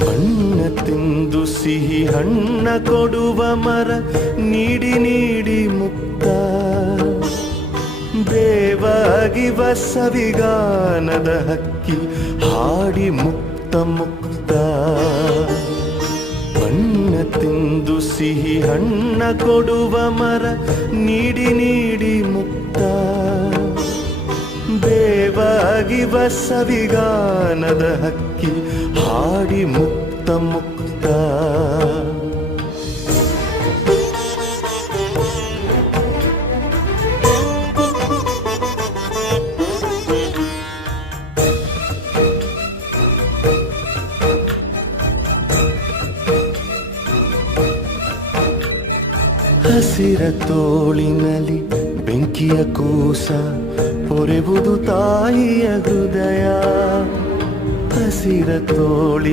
ಬಣ್ಣ ತಿಂದು ಸಿಹಿ ಹಣ್ಣ ಕೊಡುವ ಮರ ನೀಡಿ ನೀಡಿ ಮುಕ್ತ ಬೇವಾಗಿವ ಸವಿಗಾನದ ಹಕ್ಕಿ ಹಾಡಿ ಮುಕ್ತ ಮುಕ್ತ ಬಣ್ಣ ತಿಂದು ಸಿಹಿ ಹಣ್ಣ ಕೊಡುವ ಮರ ನೀಡಿ ನೀಡಿ ಮುಕ್ತ ಬೇವಾಗಿವ ಸವಿಗಾನದ ಹಕ್ಕಿ ಹಾಡಿ ಮುಕ್ತ ಮುಕ್ತ ಹಸಿರ ತೋಳಿನಲ್ಲಿ ಬೆಂಕಿಯ ಕೂಸ ಪೊರೆವುದು ತಾಯಿಯ ಹೃದಯ ಹಸಿರ ತೋಳಿ